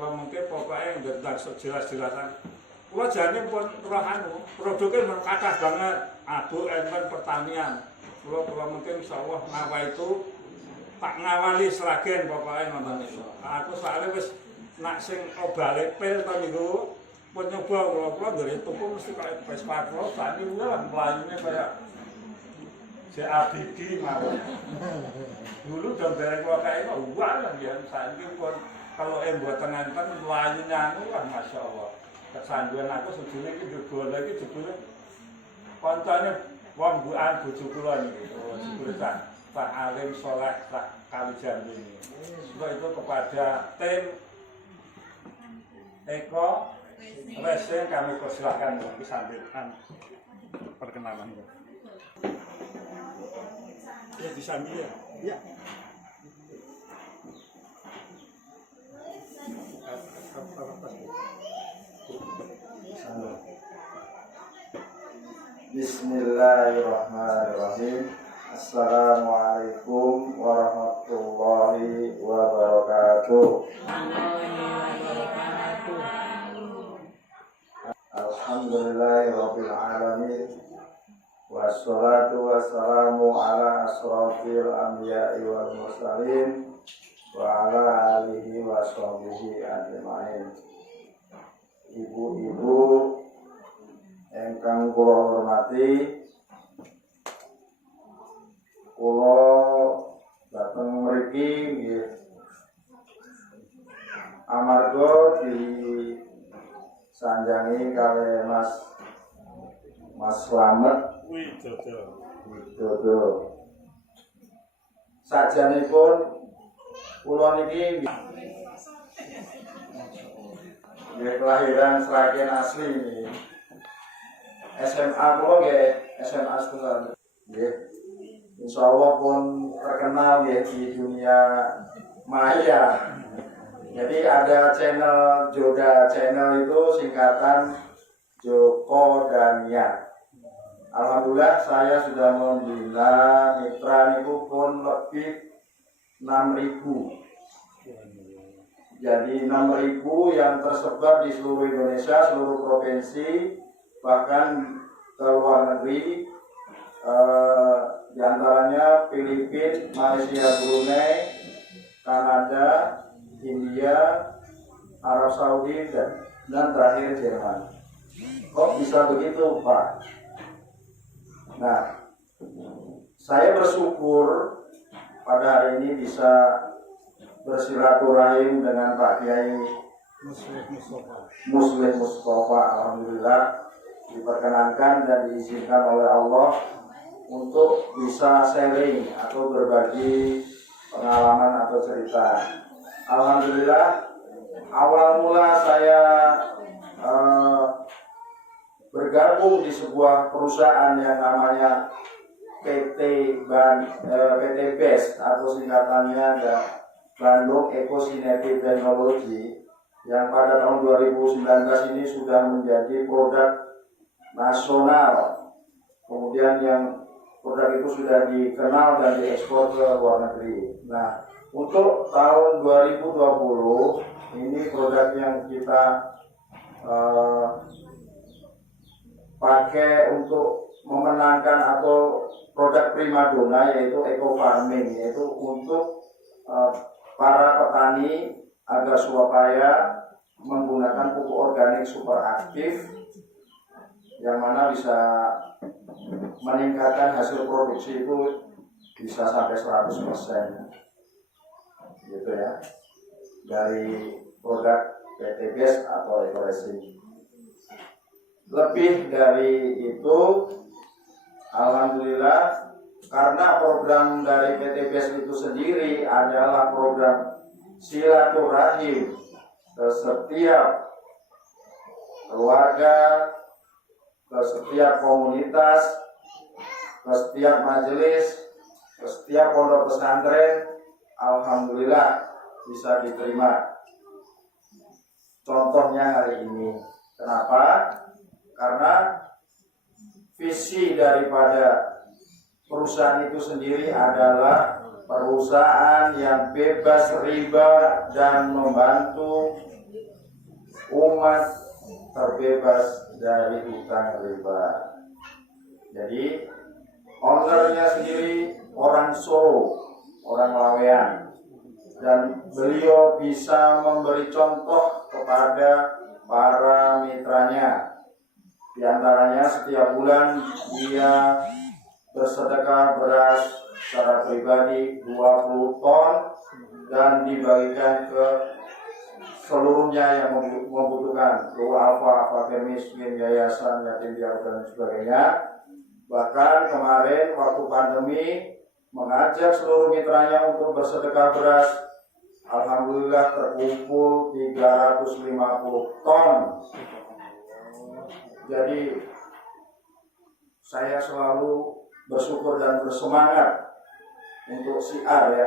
Kalau mungkin pokoknya tentang jelas-jelasan. Kalau jane pun roh produknya memang kathah banget. Abu enten pertanian. Kalau mungkin insyaallah ngawal itu tak ngawali seragen pokoknya nonton itu. Aku soalnya wis nak sing balik pil to niku pun nyoba kula dari tuku mesti kayak Vespa kula sakniki lho melayune kayak CABD mawon. Dulu gambaran kula kae kok wah ya saiki pun kalau mboten enten melayune anu kan masyaallah. Kesanduan aku sejune iki jebul iki jebule kancane wong mbukan bojo kula niki. Jebul Pak Alim Soleh Pak Kalijambi ini. Sebab itu kepada tim Eko Racing kami persilahkan disampaikan perkenalan. Ya disambil ya. Ya. Bismillahirrahmanirrahim. Assalamualaikum warahmatullahi wabarakatuh. Alhamdulillahirabbil alamin. Wassalatu wassalamu ala asrofil anbiya'i wal mursalin wa ala alihi wa sahbihi ajma'in. Ibu-ibu ingkang kula hormati, kula dateng mriki nggih amarga disanjangi kalih Mas Slamet Widodo. Sajanipun kula niki nggih kelahiran Sragen asli niki. SMA kula nggih SMA Setunggal. Nggih. Insyaallah pun terkenal nggih di dunia maya. Jadi ada channel Joda channel itu singkatan Joko Daniar. Alhamdulillah saya sudah membina mitra niku pun lebih 6.000. Jadi 6.000 yang tersebar di seluruh Indonesia, seluruh provinsi, bahkan ke luar negeri, di antaranya Filipina, Malaysia, Brunei, Kanada, India, Arab Saudi, dan terakhir Jerman. Kok bisa begitu, Pak? Nah, saya bersyukur pada hari ini bisa bersilaturahim dengan Pak Kiai Muslim Mustafa. Alhamdulillah diperkenankan dan diizinkan oleh Allah untuk bisa sharing atau berbagi pengalaman atau cerita. Alhamdulillah awal mula saya bergabung di sebuah perusahaan yang namanya PT BEST atau singkatannya Bandung Eco Synergy Technology, yang pada tahun 2019 ini sudah menjadi produk nasional. Kemudian yang produk itu sudah dikenal dan diekspor ke luar negeri. Nah, untuk tahun 2020 ini produk yang kita pakai untuk memenangkan atau produk primadona yaitu eco farming, yaitu untuk para petani agar supaya menggunakan pupuk organik super aktif yang mana bisa meningkatkan hasil produksi itu bisa sampai 100% gitu ya, dari produk PT BEST atau Eco Racing. Lebih dari itu, alhamdulillah, karena program dari PT BEST itu sendiri adalah program silaturahim ke setiap keluarga, ke setiap komunitas, ke setiap majelis, ke setiap pondok pesantren, alhamdulillah bisa diterima. Contohnya hari ini. Kenapa? Karena visi daripada perusahaan itu sendiri adalah perusahaan yang bebas riba dan membantu umat terbebas dari hutang riba. Jadi ownernya sendiri orang Solo, orang Lawean, dan beliau bisa memberi contoh kepada para mitranya. Di antaranya setiap bulan dia bersedekah beras secara pribadi 20 ton dan dibagikan ke seluruhnya yang membutuhkan, Alfa, miskin, yayasan, yatim piatu dan sebagainya. Bahkan kemarin waktu pandemi mengajak seluruh mitranya untuk bersedekah beras. Alhamdulillah terkumpul 350 ton. Jadi saya selalu bersyukur dan bersemangat untuk siar ya,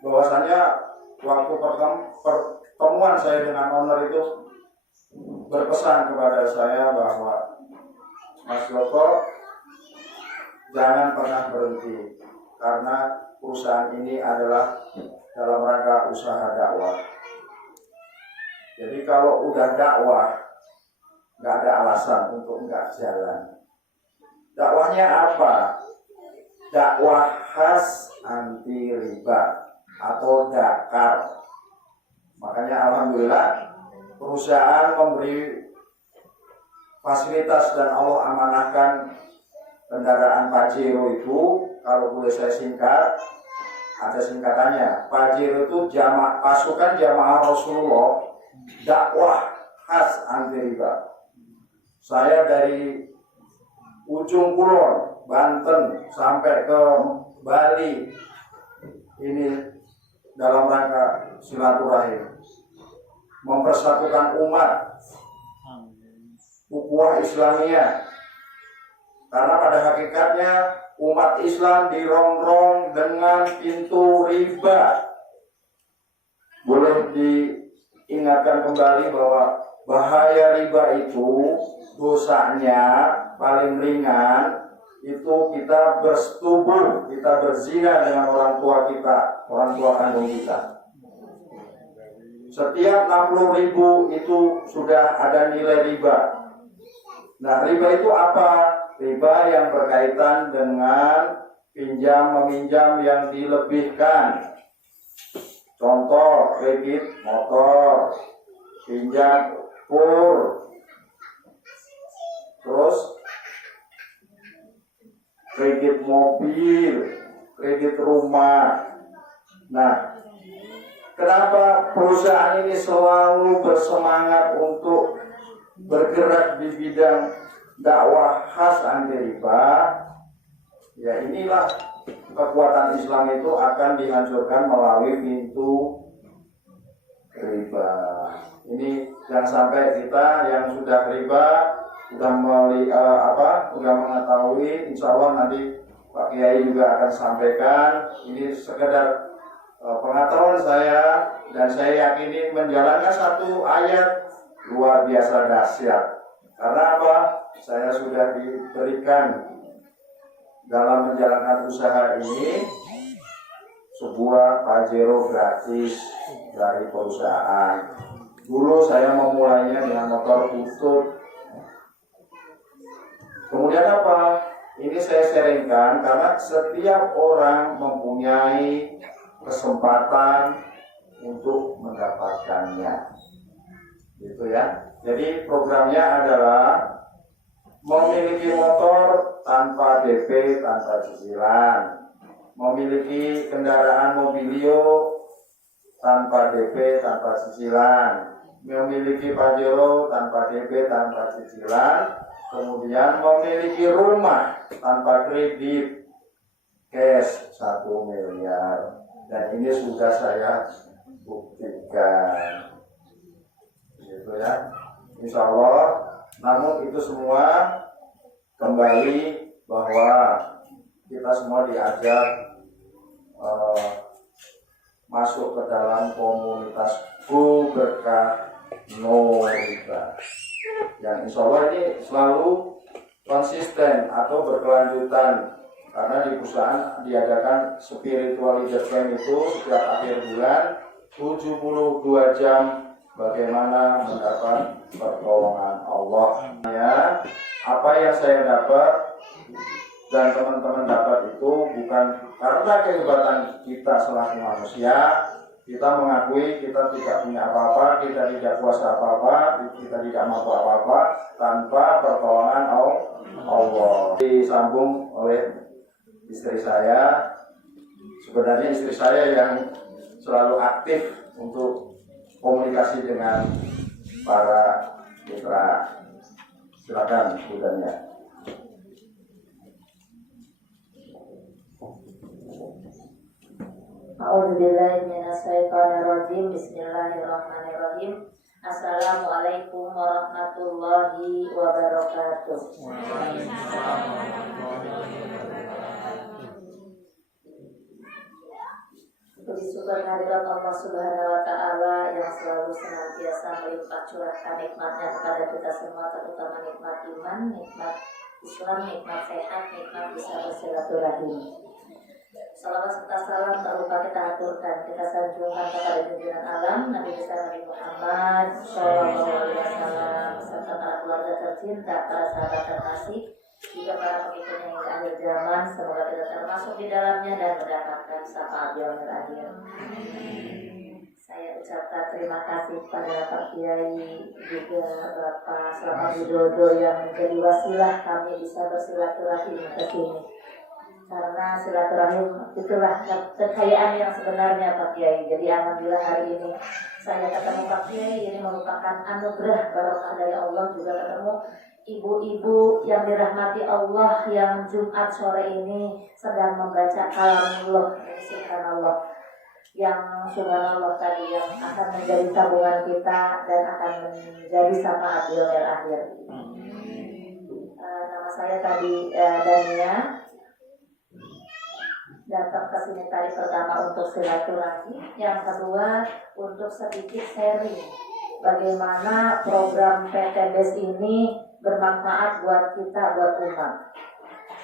bahwasanya waktu pertemuan saya dengan owner itu berpesan kepada saya bahwa Mas Joko jangan pernah berhenti, karena perusahaan ini adalah dalam rangka usaha dakwah. Jadi kalau udah dakwah nggak ada alasan untuk nggak jalan. Dakwahnya apa? Dakwah khas anti riba atau dakar. Makanya alhamdulillah perusahaan memberi fasilitas dan Allah amanahkan kendaraan Pajero itu, kalau boleh saya singkat, ada singkatannya. Pajero itu pasukan jamaah Rasulullah, dakwah khas anti riba. Saya dari ujung kulon Banten sampai ke Bali ini dalam rangka silaturahim, mempersatukan umat, ukhuwah Islamiyah. Karena pada hakikatnya umat Islam dirongrong dengan pintu riba. Boleh diingatkan kembali bahwa bahaya riba itu, dosanya paling ringan itu kita bersetubuh, kita berzina dengan orang tua kita, orang tua kandung kita. Setiap 60.000 itu sudah ada nilai riba. Nah, riba itu apa? Riba yang berkaitan dengan pinjam meminjam yang dilebihkan. Contoh, kredit motor, pinjam kur, terus kredit mobil, kredit rumah. Nah, kenapa perusahaan ini selalu bersemangat untuk bergerak di bidang dakwah khas anti riba? Ya, inilah kekuatan Islam itu akan dihancurkan melalui pintu riba. Ini jangan sampai kita yang sudah riba sudah mengetahui, insya Allah nanti Pak Kiai juga akan sampaikan. Ini sekedar pengetahuan saya, dan saya yakini menjalankan satu ayat luar biasa dahsyat. Karena apa? Saya sudah diberikan dalam menjalankan usaha ini sebuah Pajero gratis dari perusahaan. Dulu saya memulainya dengan motor butut. Kemudian apa? Ini saya sharingkan karena setiap orang mempunyai kesempatan untuk mendapatkannya, gitu ya. Jadi programnya adalah memiliki motor tanpa DP, tanpa cicilan, memiliki kendaraan mobilio tanpa DP, tanpa cicilan, memiliki Pajero tanpa DP, tanpa cicilan, kemudian memiliki rumah tanpa kredit, cash 1 miliar. Dan ini sudah saya buktikan, gitu ya. Insya Allah. Namun itu semua kembali bahwa kita semua diajak masuk ke dalam komunitas Go Berkah No Riba, yang insya Allah ini selalu konsisten atau berkelanjutan. Karena di perusahaan diadakan spiritual leader camp itu setiap akhir bulan 72 jam bagaimana mendapat pertolongan Allah. Ya, apa yang saya dapat dan teman-teman dapat itu bukan karena kehebatan kita selaku manusia. Kita mengakui kita tidak punya apa-apa, kita tidak kuasa apa-apa, kita tidak mampu apa-apa tanpa pertolongan Allah. Disambung oleh istri saya. Sebenarnya istri saya yang selalu aktif untuk komunikasi dengan para mitra. Silakan, Bu Dania. A'udzubillahi minasyaitonirrajim. Bismillahirrahmanirrahim. Assalamualaikum warahmatullahi wabarakatuh. Puji syukur kehadirat Allah Subhanahu wa Ta'ala yang selalu senantiasa melimpah curahkan nikmatnya kepada kita semua, terutama nikmat iman, nikmat Islam, nikmat sehat, nikmat bisa bersilaturahim. Salawat serta salam tak lupa kita aturkan, kita sanjungkan kepada junjungan alam Nabi besar Nabi Muhammad Shallallahu Alaihi Wasallam serta para keluarga tercinta, para sahabat terkasih, juga para pengikutnya hingga akhir zaman. Semoga kita termasuk di dalamnya dan mendapatkan syafaat yaumil akhir. Saya ucapkan terima kasih kepada Pak Kiai juga Bapak Selamat Widodo yang menjadi wasilah kami bisa bersilaturahim ke sini. Karena silaturahim itulah kekayaan yang sebenarnya Pak Kiai. Jadi alhamdulillah hari ini saya ketemu Pak Kiai, ini merupakan anugerah barokah dari Allah, juga ketemu ibu-ibu yang dirahmati Allah yang Jumat sore ini sedang membaca kalamullah, subhanallah, yang subhanallah tadi yang akan menjadi tabungan kita dan akan menjadi syafaat yaumil akhir. Nama saya tadi Dania. Datang ke sini tadi pertama untuk silaturahmi, yang kedua untuk sedikit sharing bagaimana program PTBES ini bermanfaat buat kita, buat umat,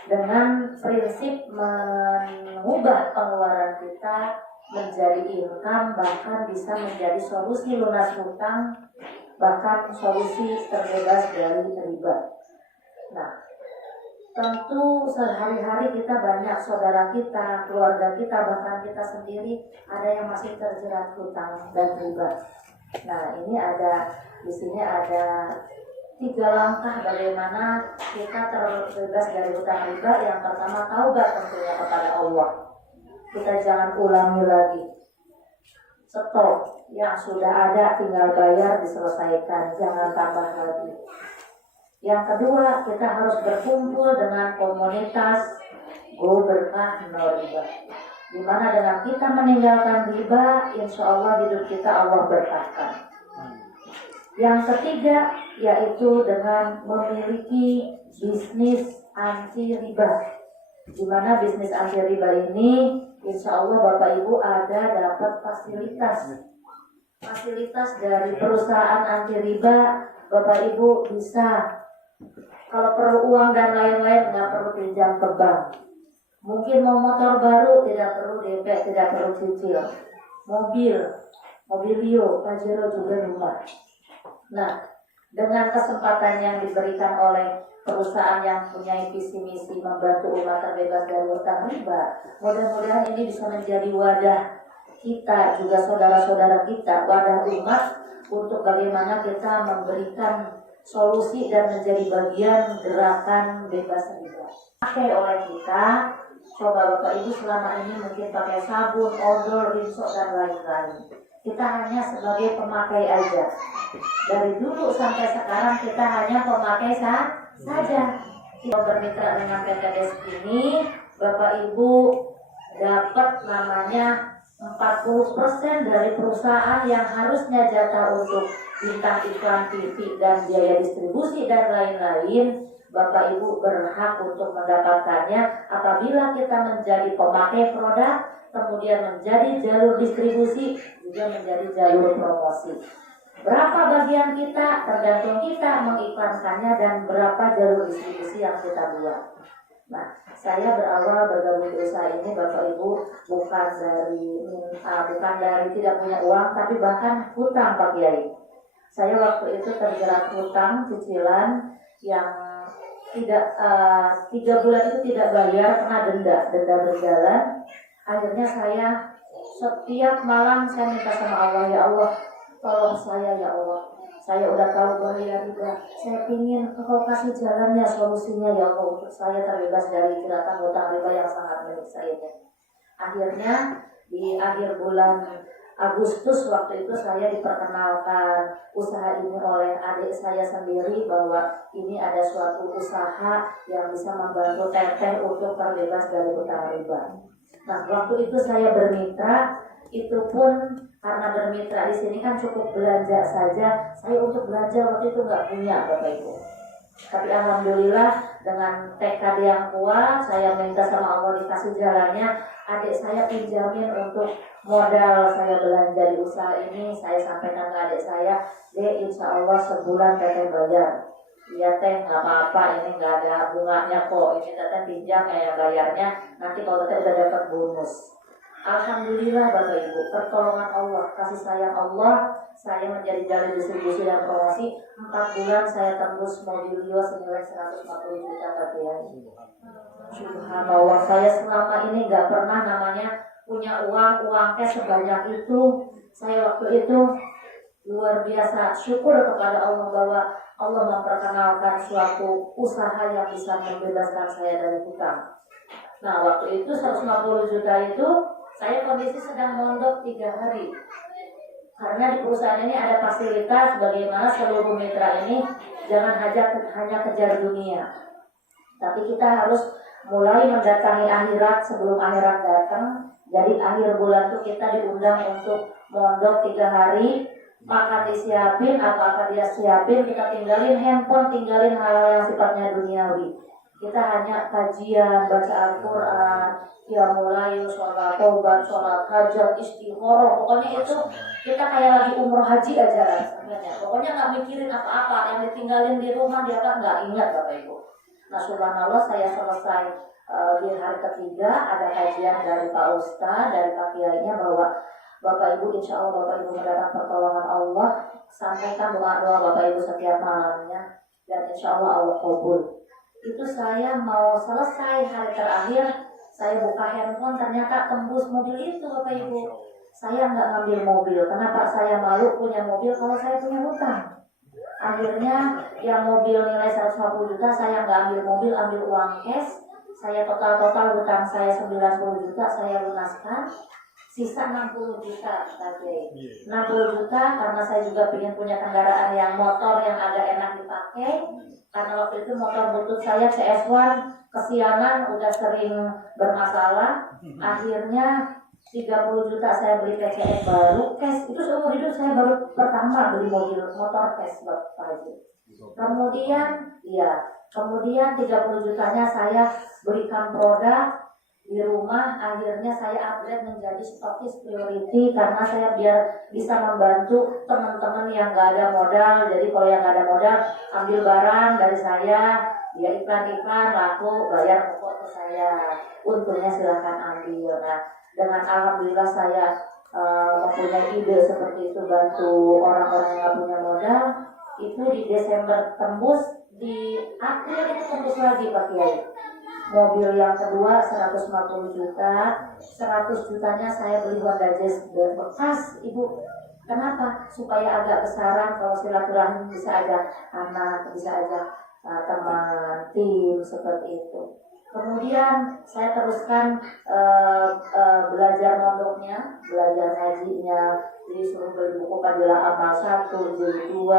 dengan prinsip mengubah pengeluaran kita menjadi income, bahkan bisa menjadi solusi lunas hutang, bahkan solusi terbebas dari riba. Nah, tentu sehari-hari kita banyak saudara kita, keluarga kita, bahkan kita sendiri ada yang masih terjerat hutang dan riba. Nah, ini di sini ada 3 langkah bagaimana kita terbebas dari hutang riba. Yang pertama, taubat tentunya kepada Allah. Kita jangan ulangi lagi. Stop, yang sudah ada tinggal bayar, diselesaikan, jangan tambah lagi. Yang kedua, kita harus berkumpul dengan komunitas Go Berkah No Riba, di mana dengan kita meninggalkan riba, insya Allah hidup kita Allah berkahkan. Yang ketiga, yaitu dengan memiliki bisnis anti riba, di mana bisnis anti riba ini insya Allah Bapak Ibu dapat fasilitas dari perusahaan anti riba. Bapak Ibu bisa, kalau perlu uang dan lain-lain nggak perlu pinjam ke bank. Mungkin mau motor baru tidak perlu DP, tidak perlu cicil. Mobilio, Pajero juga rumah. Nah, dengan kesempatan yang diberikan oleh perusahaan yang punya visi misi membantu umat terbebas dari hutang riba, mudah-mudahan ini bisa menjadi wadah kita, juga saudara-saudara kita, wadah umat untuk bagaimana kita memberikan solusi dan menjadi bagian gerakan bebas riba. Pakai oleh kita, coba Bapak Ibu selama ini mungkin pakai sabun, odol, rinso dan lain-lain. Kita hanya sebagai pemakai aja. Dari dulu sampai sekarang kita hanya pemakai saja. Kita bermitra dengan PTBES ini, Bapak Ibu dapat namanya 40% dari perusahaan yang harusnya jatah untuk bintang iklan TV dan biaya distribusi dan lain-lain. Bapak Ibu berhak untuk mendapatkannya apabila kita menjadi pemakai produk, kemudian menjadi jalur distribusi, juga menjadi jalur promosi. Berapa bagian kita tergantung kita mengiklankannya dan berapa jalur distribusi yang kita buat. Nah, saya berawal bergabung di usaha ini Bapak Ibu bukan dari tidak punya uang, tapi bahkan hutang Pak Kiai. Saya waktu itu terjerat hutang cicilan yang tidak 3 bulan itu tidak bayar, kena denda berjalan. Akhirnya saya setiap malam saya minta sama Allah, ya Allah tolong saya ya Allah. Saya udah tahu bahaya riba. Saya ingin Engkau kasih jalannya, solusinya ya Allah untuk saya terbebas dari jeratan hutang riba yang sangat menyiksa ini. Akhirnya di akhir bulan Agustus waktu itu saya diperkenalkan usaha ini oleh adik saya sendiri bahwa ini ada suatu usaha yang bisa membantu teteh untuk terbebas dari hutang riba. Nah, waktu itu saya bermitra, itu pun karena bermitra di sini kan cukup belanja saja. Saya untuk belanja waktu itu nggak punya Bapak Ibu. Tapi alhamdulillah dengan tekad yang kuat, saya minta sama Allah dikasih jalannya. Adik saya pinjamin untuk modal saya belanja di usaha ini. Saya sampaikan ke adik saya, Dek, insya Allah sebulan teteh bayar. Iya teh, nggak apa-apa, ini nggak ada bunganya kok. Ini teteh pinjam ya bayarnya. Nanti kalau teteh udah dapat bonus. Alhamdulillah Bapak Ibu, pertolongan Allah, kasih sayang Allah, saya menjadi jalur distribusi dan promosi. 4 bulan saya tembus mobil Rio senilai 150 juta Pak Kiai. Subhanallah, saya selama ini nggak pernah namanya punya uang cash sebanyak itu. Saya waktu itu luar biasa syukur kepada Allah bahwa Allah memperkenalkan suatu usaha yang bisa membebaskan saya dari hutang. Nah, waktu itu 150 juta itu saya kondisi sedang mondok 3 hari. Karena di perusahaan ini ada fasilitas bagaimana seluruh mitra ini jangan hanya kejar dunia. Tapi kita harus mulai mendatangi akhirat sebelum akhirat datang. Jadi akhir bulan itu kita diundang untuk mondok 3 hari. Maka disiapin, apa dia siapin, kita tinggalin handphone, tinggalin hal-hal yang sifatnya duniawi. Kita hanya kajian, baca Al-Quran, mulai sholat taubat, sholat hajat, istikharah. Pokoknya itu kita kayak lagi umroh haji aja rasanya. Pokoknya nggak mikirin apa-apa, yang ditinggalin di rumah dia kan nggak ingat Bapak Ibu. Nah subhanallah saya selesai di hari ketiga ada kajian dari Pak Ustadz, dari Pak Kiainya bahwa Bapak Ibu insya Allah Bapak Ibu mendapat pertolongan Allah. Sampaikan doa-doa Bapak Ibu setiap malamnya dan insya Allah Allah kabul. Itu saya mau selesai hari terakhir, saya buka handphone ternyata tembus mobil itu Bapak Ibu. Saya nggak ngambil mobil, kenapa saya malu punya mobil kalau saya punya hutang. Akhirnya yang mobil nilai 150 juta saya nggak ambil mobil, ambil uang cash. Saya total hutang saya 90 juta saya lunaskan. Sisa 60 juta tadi. 60 juta karena saya juga ingin punya kendaraan yang motor yang agak enak dipakai. Karena waktu itu motor butut saya CS1 kesiangan udah sering bermasalah. Akhirnya 30 juta saya beli PCX baru cash. Itu seumur hidup saya baru pertama beli mobil motor cash Bapak Haji. Kemudian 30 jutanya saya belikan produk di rumah. Akhirnya saya upgrade menjadi stokis priority karena saya biar bisa membantu teman-teman yang nggak ada modal. Jadi kalau yang nggak ada modal ambil barang dari saya, dia iklan laku bayar pokok ke saya, untungnya silahkan ambil. Nah dengan alhamdulillah saya mempunyai ide seperti itu bantu orang-orang yang nggak punya modal. Itu di Desember tembus, di April itu tembus lagi Pak Kiai. Mobil yang kedua 150 juta, 100 jutanya saya beli Honda Jazz bekas Ibu. Kenapa? Supaya agak besaran, kalau silaturahmi bisa ada anak, bisa ada teman, tim, seperti itu. Kemudian saya teruskan belajar mondoknya, belajar hajinya, disuruh beli buku Fadilah Amal 1, jilid 2.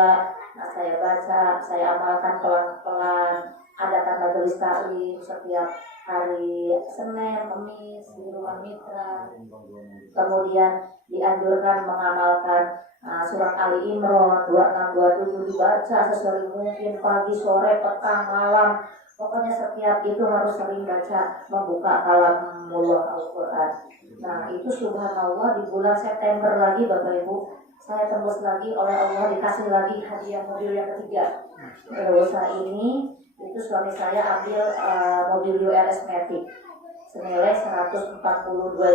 Nah saya baca, saya amalkan pelan-pelan. Adakan majelis taklim setiap hari Senin, Kamis di rumah mitra. Kemudian dianjurkan mengamalkan surat Ali Imran 26-27 dibaca sesering mungkin pagi, sore, petang, malam. Pokoknya setiap itu harus sering baca, membuka kalamullah Al-Quran. Nah itu subhanallah di bulan September lagi Bapak Ibu, saya tembus lagi oleh Allah, dikasih lagi hadiah mobil yang ketiga. Usaha ini Itu suami saya ambil mobil URS Matic senilai 142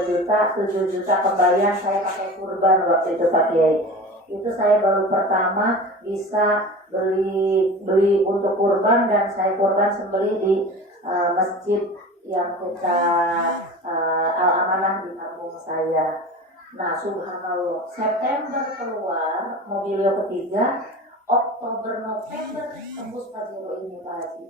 juta, 7 juta kembalian saya pakai kurban waktu itu Pak Kiai. Itu saya baru pertama bisa beli untuk kurban, dan saya kurban sembelih di masjid yang kita al-amanah di kampung saya. Nah, subhanallah, September keluar mobilio ketiga, Oktober November tembus Pajero ini Pak Haji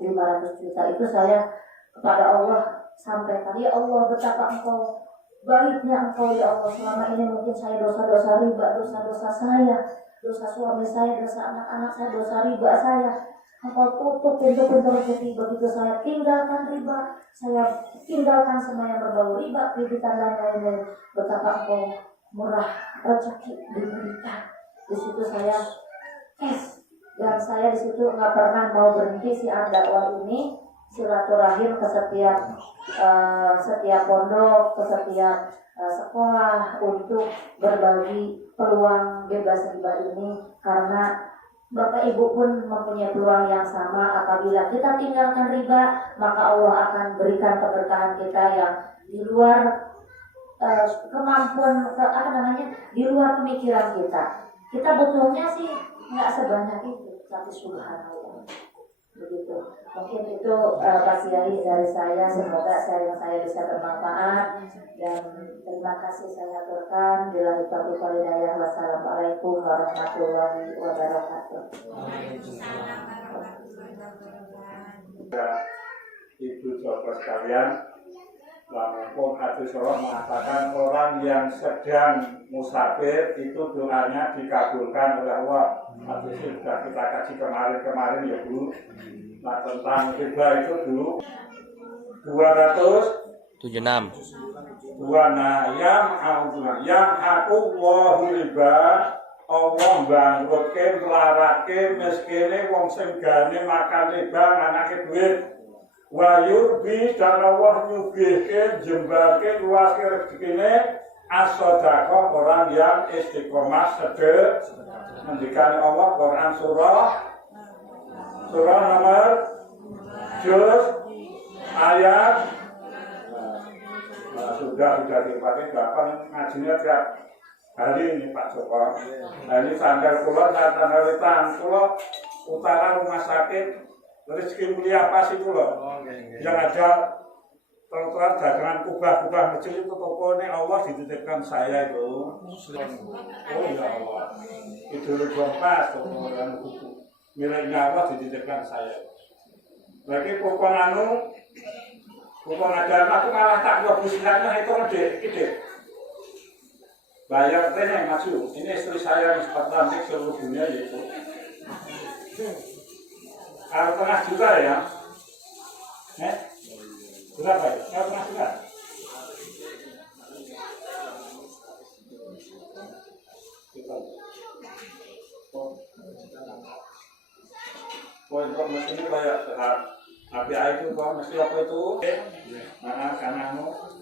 500 juta. Itu saya kepada Allah sampaikan, ya Allah, betapa engkau baiknya engkau ya Allah. Selama ini mungkin saya dosa-dosa riba, dosa-dosa saya, dosa suami saya, dosa anak-anak saya, dosa riba saya. Engkau tutup pintu-pintu rezeki. Begitu saya tinggalkan riba, saya tinggalkan semua yang berbau riba, kreditan dan lain-lain. Betapa engkau murah rezeki diberikan. Di situ saya dan saya di situ nggak pernah mau berhenti siar dakwah ini, silaturahim ke setiap pondok, ke setiap sekolah untuk berbagi peluang bebas riba ini, karena Bapak Ibu pun mempunyai peluang yang sama. Apabila kita tinggalkan riba, maka Allah akan berikan keberkahan kita yang di luar kemampuan, di luar pemikiran kita. Kita butuhnya sih nggak sebanyak itu, tapi subhanallah. Begitu. Mungkin itu Pak Kiai dari saya. Semoga saya bisa bermanfaat, dan terima kasih saya aturkan. Billahi taufiq wal hidayah. Wassalamualaikum warahmatullahi wabarakatuh. Ibu Bapak sekalian, Lampung Hadis Soroh mengatakan orang yang sedang musafir itu doanya dikabulkan oleh Allah. Hadis itu sudah kita kaji kemarin ya Bu. Nah, tentang riba itu dulu 276. Nah, yang aku wahu riba, Allah bangkrutke, melarake, miskine wong sing gane makan riba nganake duit. Wa yurbi, dan Allah nyubihke, jembarke, luaske rezekine as-sodaqah, orang yang istiqomah sedekah. Ngendikane Allah Quran surah nomor juz ayat sudah dipakai Bapak ngajinya tiap hari ini Pak Joko. Nah, ini sandal kula sandal kula utara rumah sakit rezeki mulia pas itu loh. Yang ada trotoar dagangan kubah-kubah kecil itu toko ini Allah dititipkan saya itu. Oh ya Allah, itu pas toko yang kubu miliknya Allah dititipkan saya. Lagi pokok ajaran aku malah tak nyobu silatnya itu ide. Bayar teh yang maju. Ini istri saya yang sempat cantik seluruh dunia yaitu. Kalau tengah juta ya, berapa ya? Kalau tengah juta. Kok mesti kayak API itu kok mesti apa itu? Nah, karena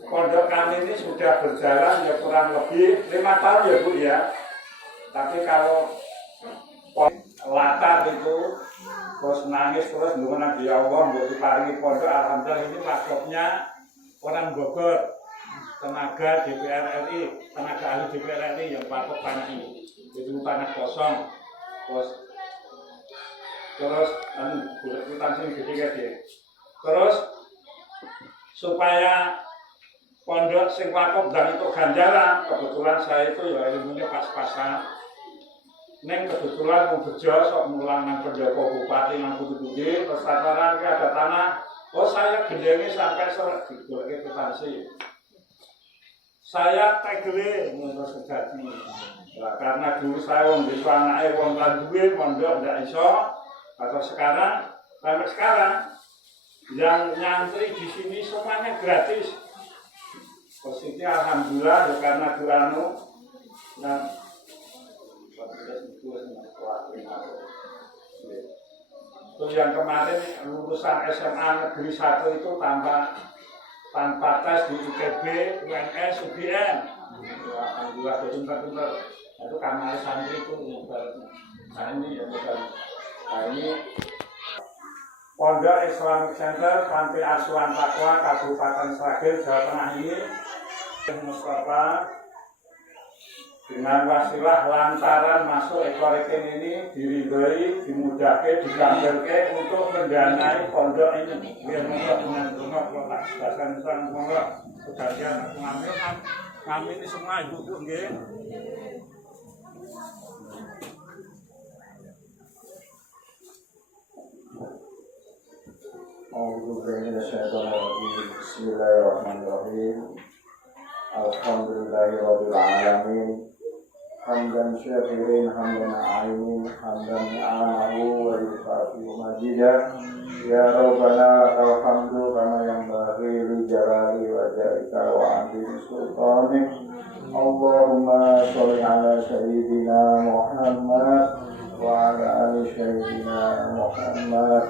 pondok kami ini sudah berjalan ya kurang lebih 5 tahun ya Bu ya. Tapi kalau latar itu terus nangis terus nunggu di Allah buat diparingi pondok, alhamdulillah ini wakafnya orang Bogor, tenaga DPR RI, tenaga ahli DPR RI yang wakaf tanah ini. Itu tanah kosong. Terus hutan sini gede. Terus supaya pondok sing wakaf dan itu ganjaran, kebetulan saya itu ya ilmunya pas-pasan. Neng kebetulan mau bejo sok mulang nang pendopo bupati nang Budi, terus tataran ke ada tanah. Oh saya gendengi sampai sore digoleki kwitansi. Saya tegele ngono sejati. Nah, karena dulu saya wong desa anake wong lan duwe pondok ndak iso. Atau sekarang, sampai sekarang yang nyantri di sini semuanya gratis. Positif alhamdulillah ya, karena Durano dan terus yang kemarin lulusan SMA Negeri 1 itu tanpa tes di ITB, UNS, UGM. Alhamdulillah pintar-pintar. Itu karena santri itu yang baru. Nah ini ya bukan. Nah ini Pondok Islamic Center Panti Asuhan Takwa Kabupaten Sragen Jawa Tengah ini Mustafa dengan wasilah lantaran masuk ekor rekening ini diridhoi, dimudahkan, digambarkan untuk mendanai pondok ini. Biar monggo dengan donga kula bahasan sang monggo sebagian ngamin ngamin ini semua ibu-ibu nggih. Bismillahirrahmanirrahim. Alhamdulillahirabbil alamin. Hamdan syakirin, hamdan ainin, hamdan ni'amahu wa yukafi majidah. Ya Rabbana alhamdu kama yanbaghi li jalali wajhika wa 'azimi sultanik. Allahumma sholli ala sayyidina Muhammad wa ala ali sayyidina Muhammad.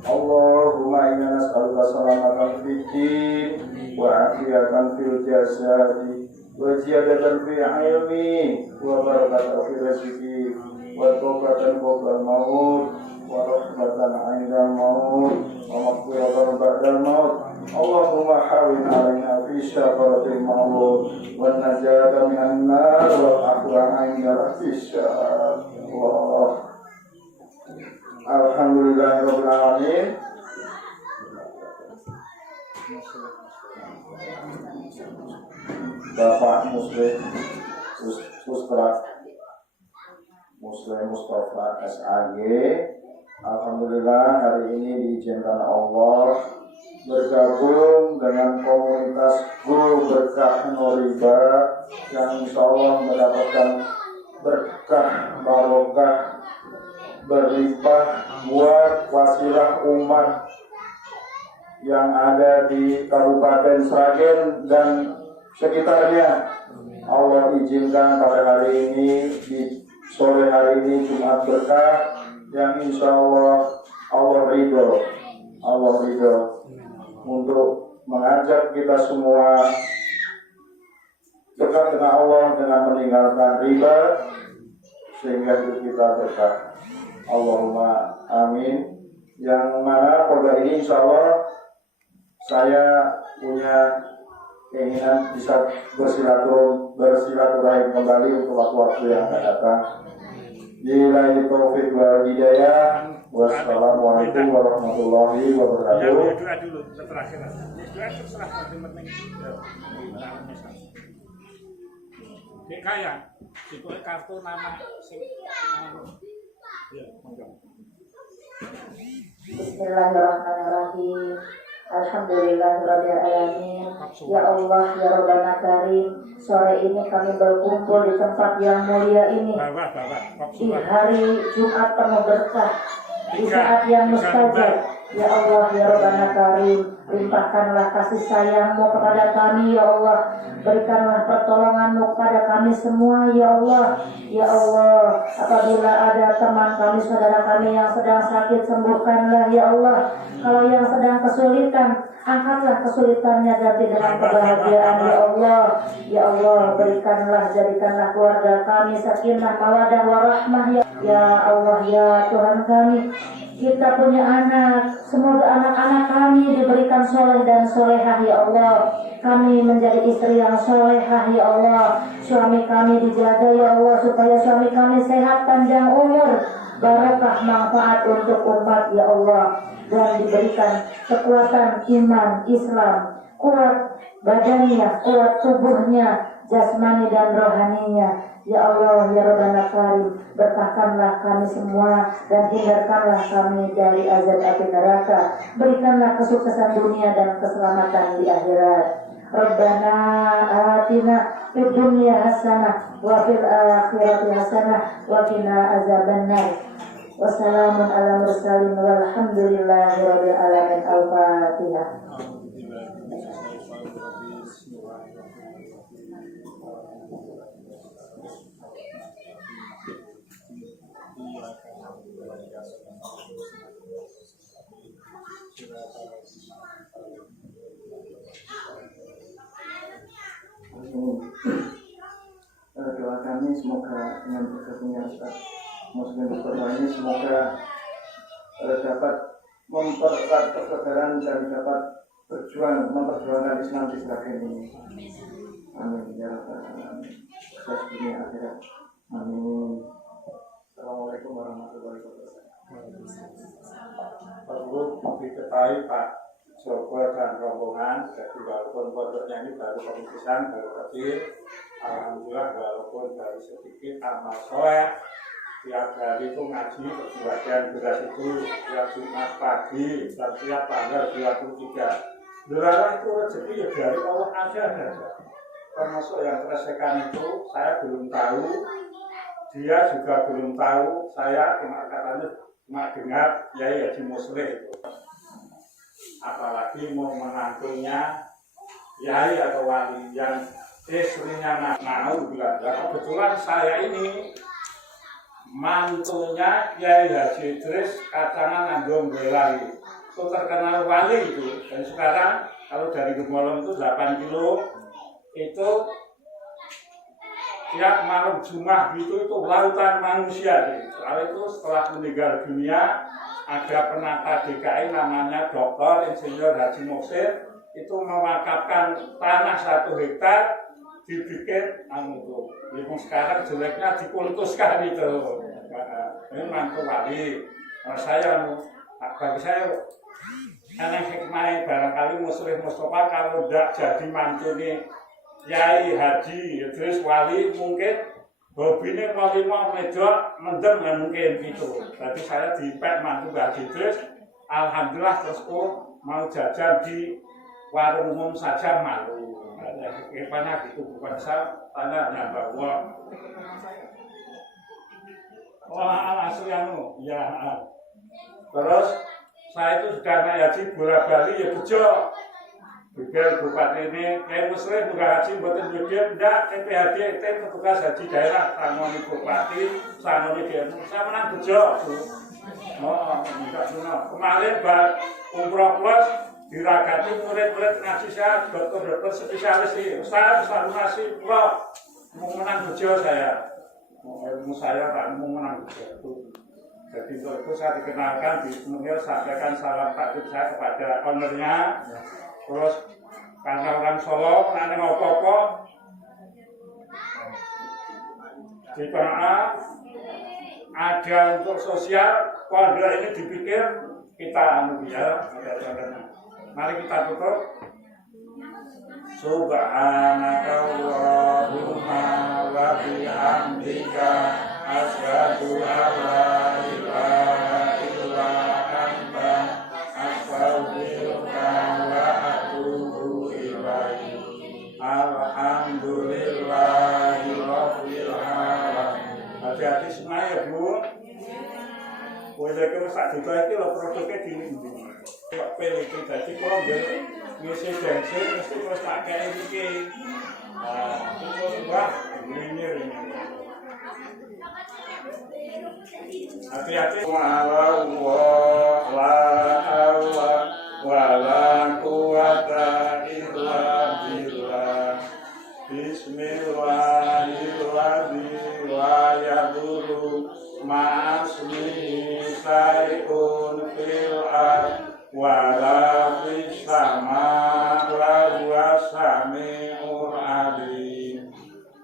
Allahumma inna nas'aluka salamatan fid din wa afiyatan fil jasadi wa ziyadatan fil ilmi wa barakatan fil rizqi wa tawbatan qabla al-maut wa rahmatan 'inda al-maut wa maghfiratan ba'da al-maut. Allahumma hawwin 'alaina fi syafaratil maut wa najata minan nar wa afwa 'inda al-hisab. Allah. Alhamdulillahirabbil alamin. Bapak Muslim Mustafa SAG, alhamdulillah hari ini diizinkan Allah bergabung dengan komunitas Guru Berkah Noriba yang insya Allah mendapatkan berkah barokah berlimpah buat wasilah umat yang ada di Kabupaten Sragen dan sekitarnya. Allah izinkan pada hari ini, di sore hari ini Jumat berkah yang insya Allah ridho untuk mengajak kita semua dekat dengan Allah dengan meninggalkan riba sehingga hidup kita berkah. Allahumma amin. Yang mana pada ini insya Allah saya punya keinginan bisa bersilaturahim kembali untuk waktu-waktu yang akan datang. Billahi taufiq wal hidayah. Wassalamualaikum warahmatullahi wabarakatuh. Doa dulu terakhir. Doa terserah penting-penting. Dek kaya, dikulik kartu nama sing ya, monggo. Bismillahirrahmanirrahim. Alhamdulillahirabbil alamin. Ya Allah, ya Rabbana Karim, sore ini kami berkumpul di tempat yang mulia ini. Di hari Jumat penuh berkah, di saat yang mustajab. Ya Allah, ya Rabbana Karim, limpahkanlah kasih sayang-Mu kepada kami, ya Allah. Berikanlah pertolongan-Mu kepada kami semua, ya Allah. Ya Allah, apabila ada teman kami, saudara kami yang sedang sakit, sembuhkanlah, ya Allah. Kalau yang sedang kesulitan, angkatlah kesulitannya, ganti dengan kebahagiaan, ya Allah. Ya Allah, berikanlah, jadikanlah keluarga kami sakinah, mawaddah, warahmah, ya Allah, ya Tuhan kami. Kita punya anak, semoga anak-anak kami diberikan soleh dan solehah, ya Allah. Kami menjadi istri yang solehah, ya Allah. Suami kami dijaga, ya Allah, supaya suami kami sehat, panjang umur, barakah, manfaat untuk umat, ya Allah. Dan diberikan kekuatan iman Islam, kuat badannya, kuat tubuhnya, jasmani dan rohaninya. Ya Allah, ya Rabbana Karim, berkahkanlah kami semua dan hindarkanlah kami dari azab api neraka. Berikanlah kesuksesan dunia dan keselamatan di akhirat. Rabbana atina fid dunya hasanah wa fil akhirati hasanah wa qina azabannar. Wassalamun ala mursalin walhamdulillahi rabbil alamin. Al-Fatihah. Doa kami semoga dengan berkatnya Ustaz Muslim Mustafa ini semoga dapat mempererat persaudaraan dan dapat memperjuangkan Islam di Sragen ini. Amin ya rabbal alamin. Sukses dunia akhirat. Amin. Assalamualaikum warahmatullahi wabarakatuh. Perlu diketahui Pak Joko dan rombongan, jadi walaupun pondoknya ini baru perintisan, baru kecil, alhamdulillah walaupun baru sedikit amal soleh, tiap hari itu ngaji sebagian beras itu tiap Jumat pagi dan tiap tanggal 23. Dilarang itu rezeki ya dari Allah aja. Termasuk yang tersekan itu saya belum tahu, dia juga belum tahu, saya cuma dengar Yai Haji Muslih itu. Apalagi mau menantunya Yai atau wali yang istrinya mau bilang, kebetulan saya ini mantunya Yai Haji Idris Kacangan Nandong Belari, itu terkenal wali itu. Dan sekarang kalau dari Gemolong itu 8 kilo itu tiap malam Jumat itu lautan manusia. Soal itu setelah meninggal dunia ada penata DKI namanya Dr. Insinyur Haji Moksir itu mewakafkan tanah 1 hektar dibikin itu. Sekarang jeleknya dikultuskan itu. Ini mantu wali. Saya bagi saya enak hikmah barangkali Muslih Mustafa kalau tidak jadi mantu nih Yai Haji Idris wali mungkin hobinya mau medok mendem nggak mungkin gitu. Jadi saya dipek mantu Haji Idris, alhamdulillah terus mau jajan di warung umum saja malu. Gimana gitu bukan saya tanya bahwa asli anu ya. Terus saya itu sudah naik haji bola-bali ya bejo. Bukil Bupati ini, Kiai Muslim bukan haji, buatan judil, enggak, TPHD, petugas haji daerah, Sangoni Bupati, Sangoni Kiai, saya menang bejo. Enggak semua. Kemarin umroh plus, diragati murid-murid ngaji saya, dokter-dokter spesialis ini, Ustaz, nasi, wah, mau menang bejo saya. Ilmu saya tak mau menang bejo. Jadi itu saya dikenalkan, sampaikan salam takdim saya kepada ownernya. Terus karena orang Solo, karena ngopo-ngopo di PA ada untuk sosial, keluarga ini dipikir kita ya. Mari kita tutup. Subhanakallahumma wa bihamdika asyhadu an la ilaha illa anta astaghfiruka wa atubu ilaik. Alhamdulillahi rabbil alamin. Hati-hati semua ya Bu. Boleh ke sak juta iki lho produknya dindi. Kok pilih iki dadi kok ngisi bensin mesti terus tak kei iki. Itu wah ini. Hati-hati. Allah la Allah wa la quwata illa billah. Bismillahirrahmanirrahim. La yadurru ma'asmihi syai'un fil ardh wa la fis sama' wa huwa sami'ul 'alim.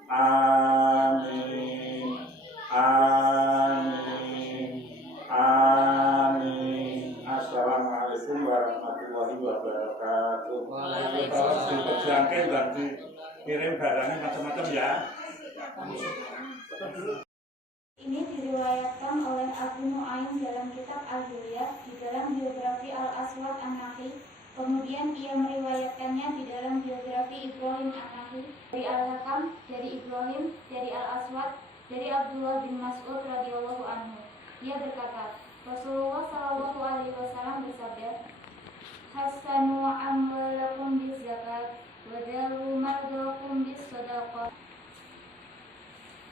Amin. Amin. Amin. Assalamualaikum warahmatullahi wabarakatuh. Tolong diperjuangkan dan dikirim barangnya macam-macam ya. Ini diriwayatkan oleh Abu Nu'aim dalam kitab Al-Hilyah di dalam biografi Al-Aswad An-Nakhi. Kemudian ia meriwayatkannya di dalam biografi Ibrahim An-Nakhi dari Al-Hakam, dari Ibrahim, dari Al-Aswad, dari Abdullah bin Mas'ud radhiyallahu anhu. Ia berkata, Rasulullah sallallahu alaihi wasallam bersabda, Hasanu amwalakum bis zakat wa daru mardakum bis shadaqah.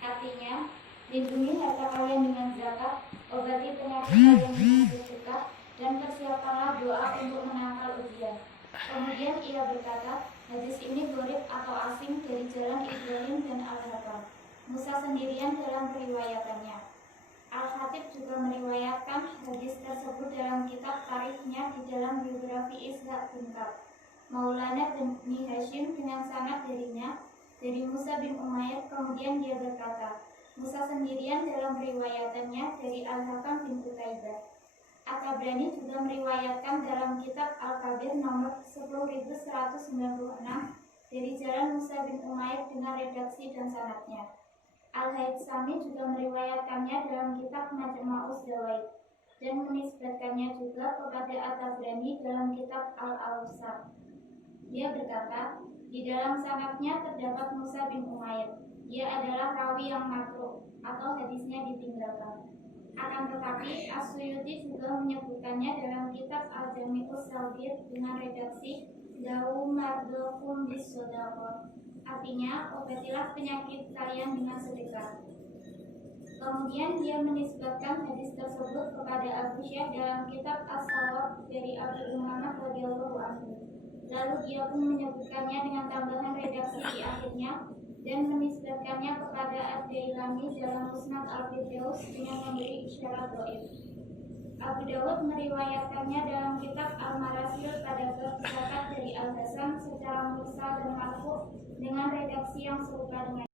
Artinya, lindungi harta kalian dengan zakat, obati penyakit kalian dengan bersedekah, dan persiapkanlah doa untuk menangkal ujian. Kemudian ia berkata, hadis ini gharib atau asing dari jalan Ibrahim dan Al-Hakam. Musa sendirian dalam periwayatannya. Al-Khatib juga meriwayatkan hadis tersebut dalam dalam kitab tarikhnya di dalam biografi Ishaq bin Ka'b. Maulana bin Hashim dengan sanad darinya dari Musa bin Umayyah, kemudian dia berkata, Musa sendirian dalam riwayatannya dari Al-Hakam bin Utaibah. At-Tabrani juga meriwayatkan dalam kitab Al-Kabir nomor 10196 dari jalan Musa bin Umayyah dengan redaksi dan sanadnya. Al-Haythami juga meriwayatkannya dalam kitab Majma'uz Zawaid dan menisbatkannya juga kepada At-Tabrani dalam kitab Al-Awsat. Dia berkata, di dalam sanadnya terdapat Musa bin Umayyah. Dia adalah rawi yang matruk atau hadisnya ditinggalkan. Akan tetapi, As-Suyuti juga menyebutkannya dalam kitab Al-Jami'us Saghir dengan redaksi Dawu mardokum bis-sodaqah. Artinya, obatilah penyakit kalian dengan sedekah. Kemudian dia menisbatkan hadis tersebut kepada Abu Syekh dalam kitab As-Sawab dari Abu Umamah radhiyallahu anhu. Lalu dia pun menyebutkannya dengan tambahan redaksi di akhirnya dan menisbatkannya kepada Ad-Dailami dalam Musnad Al-Firdaus dengan memberi isyarat dhaif. Abu Dawud meriwayatkannya dalam kitab Al-Marasil pada bab zakat dari Al-Hasan secara mursal dan marfu dengan redaksi yang serupa dengan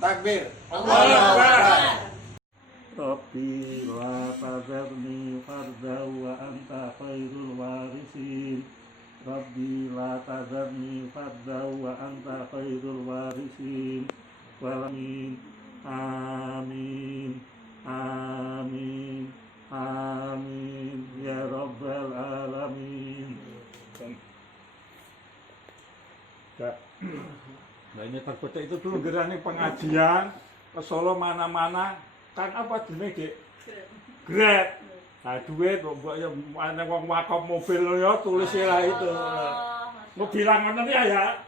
Takbir. Allahu Akbar. Rabbi la tazarni farda wa anta khairul warisin. Rabbi la tazarni farda wa anta khairul warisin. Walamin. Amin. Amin. Amin. Ya Rabbal Alamin. Nah ini terbetik itu dulu gerane pengajian ke Solo mana-mana kan apa jenis Dik? Grab. Nah duit mbok ya ana wong wakaf mobil ya tulis lah itu. Mau bilang ngono ya.